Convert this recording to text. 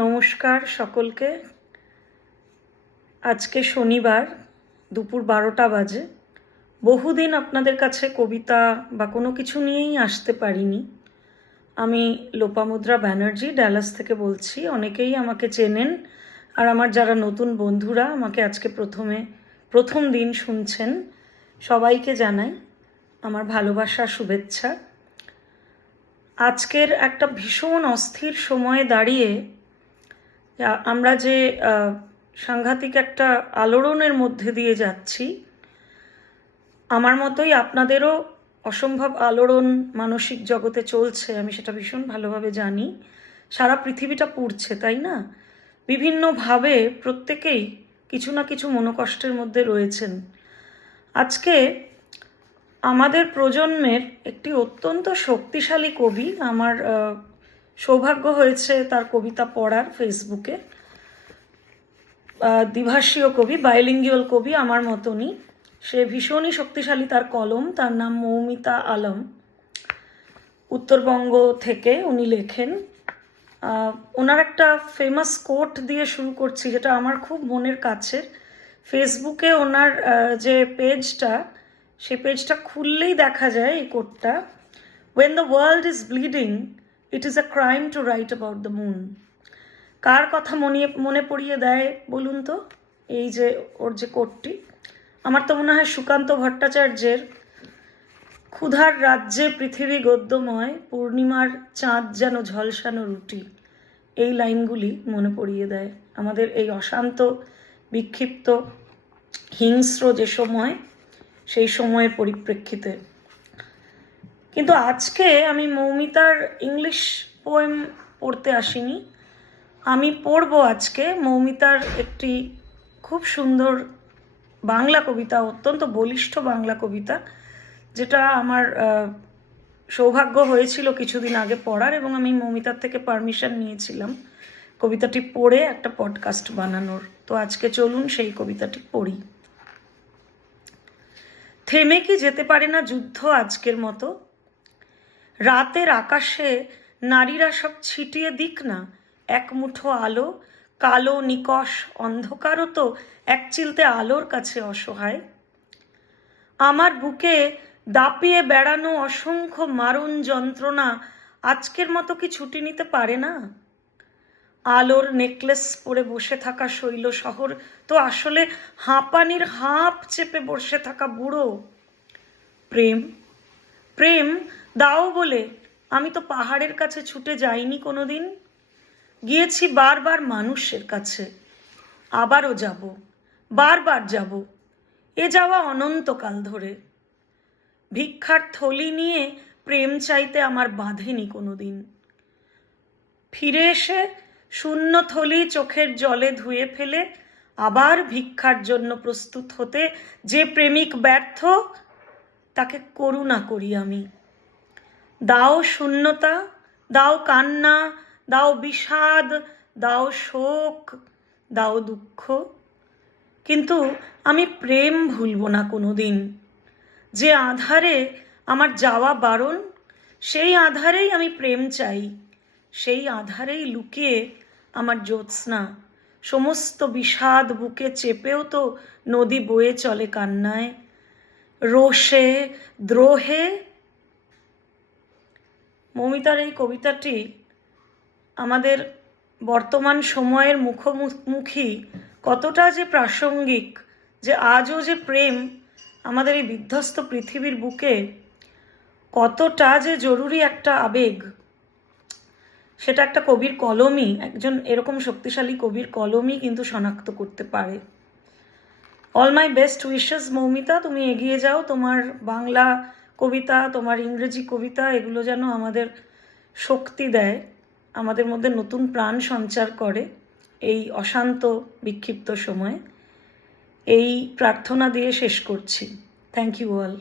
নমস্কার সকলকে। আজকে শনিবার দুপুর 12টা বাজে। বহুদিন আপনাদের কাছে কবিতা বা কোনো কিছু নিয়েই আসতে পারিনি। আমি লোপামুদ্রা ব্যানার্জি ডালাস থেকে বলছি। অনেকেই আমাকে চেনেন, আর আমার যারা নতুন বন্ধুরা আমাকে আজকে প্রথম দিন শুনছেন, সবাইকে জানাই আমার ভালোবাসা, শুভেচ্ছা। আজকের একটা ভীষণ অস্থির সময়ে দাঁড়িয়ে আমরা যে সাংঘাতিক একটা আলোড়নের মধ্যে দিয়ে যাচ্ছি, আমার মতোই আপনাদেরও অসম্ভব আলোড়ন মানসিক জগতে চলছে, আমি সেটা ভীষণ ভালোভাবে জানি। সারা পৃথিবীটা পুড়ছে, তাই না? বিভিন্নভাবে প্রত্যেকেই কিছু না কিছু মনোকষ্টের মধ্যে রয়েছেন। আজকে আমাদের প্রজন্মের একটি অত্যন্ত শক্তিশালী কবি, আমার সৌভাগ্য হয়েছে তার কবিতা পড়ার ফেসবুকে। দ্বিভাষীয় কবি, বাইলিঙ্গুয়াল কবি আমার মতনই। সে ভীষণই শক্তিশালী, তার কলম। তার নাম মৌমিতা আলম, উত্তরবঙ্গ থেকে উনি লেখেন। ওনার একটা ফেমাস কোট দিয়ে শুরু করছি, যেটা আমার খুব মনের কাছের। ফেসবুকে ওনার যে পেজটা, সেই পেজটা খুললেই দেখা যায় এই কোটটা: "When the world is bleeding, it is a crime to write about the moon." কার কথা মনে পড়িয়ে দেয় বলুন তো এই যে ওর যে কোটটি? আমার তো মনে হয় সুকান্ত ভট্টাচার্যের "ক্ষুধার রাজ্যে পৃথিবী গদ্যময়, পূর্ণিমার চাঁদ যেন ঝলসানো রুটি", এই লাইনগুলি মনে পড়িয়ে দেয় আমাদের এই অশান্ত, বিক্ষিপ্ত, হিংস্র যে সময়, সেই সময়ের পরিপ্রেক্ষিতে। কিন্তু আজকে আমি মৌমিতার ইংলিশ পোয়েম পড়তে আসিনি। আমি পড়ব আজকে মৌমিতার একটি খুব সুন্দর বাংলা কবিতা, অত্যন্ত বলিষ্ঠ বাংলা কবিতা, যেটা আমার সৌভাগ্য হয়েছিল কিছুদিন আগে পড়ার, এবং আমি মৌমিতার থেকে পারমিশন নিয়েছিলাম কবিতাটি পড়ে একটা পডকাস্ট বানানোর। তো আজকে চলুন সেই কবিতাটি পড়ি। থেমে কি যেতে পারে না যুদ্ধ আজকের মতো? রাতের আকাশে নারীরা সব ছিটিয়ে দিক না এক মুঠো আলো। কালো নিকষ অন্ধকারও তো এক চিলতে আলোর কাছে অসহায়। আমার বুকে দাপিয়ে বেড়ানো অসংখ্য মারণ যন্ত্রণা আজকের মতো কি ছুটি নিতে পারে না? আলোর নেকলেস পরে বসে থাকা শৈল শহর তো আসলে হাঁপানির হাঁপ চেপে বসে থাকা বুড়ো। প্রেম প্রেম দাও বলে আমি তো পাহাড়ের কাছে ছুটে যাইনি কোনোদিন। গিয়েছি বারবার মানুষের কাছে, আবারও যাব, বারবার যাব, এ যাওয়া অনন্তকাল ধরে। ভিক্ষার থলি নিয়ে প্রেম চাইতে আমার বাঁধেনি কোনোদিন। ফিরে এসে শূন্য থলি চোখের জলে ধুয়ে ফেলে আবার ভিক্ষার জন্য প্রস্তুত হতে যে প্রেমিক ব্যর্থ, তাকে করুণা করি আমি। দাও শূন্যতা, দাও কান্না, দাও বিষাদ, দাও শোক, দাও দুঃখ, কিন্তু আমি প্রেম ভুলব না কোনোদিন। যে আধারে আমার যাওয়া বারণ, সেই আধারেই আমি প্রেম চাই। সেই আধারেই লুকিয়ে আমার জ্যোৎস্না। সমস্ত বিষাদ বুকে চেপেও তো নদী বয়ে চলে কান্নায়, রোষে, দ্রোহে। মৌমিতার এই কবিতাটি আমাদের বর্তমান সময়ের মুখোমুখি কতটা যে প্রাসঙ্গিক, যে আজও যে প্রেম আমাদের এই বিধ্বস্ত পৃথিবীর বুকে কতটা যে জরুরি একটা আবেগ, সেটা একটা কবির কলমই, একজন এরকম শক্তিশালী কবির কলমই কিন্তু শনাক্ত করতে পারে। All my best wishes Moumita, তুমি এগিয়ে যাও। তোমার বাংলা কবিতা, তোমার ইংরেজি কবিতা, এগুলো যেন আমাদের শক্তি দেয়, আমাদের মধ্যে নতুন প্রাণ সঞ্চার করে এই অশান্ত বিক্ষিপ্ত সময়ে। এই প্রার্থনা দিয়ে শেষ করছি। Thank you all.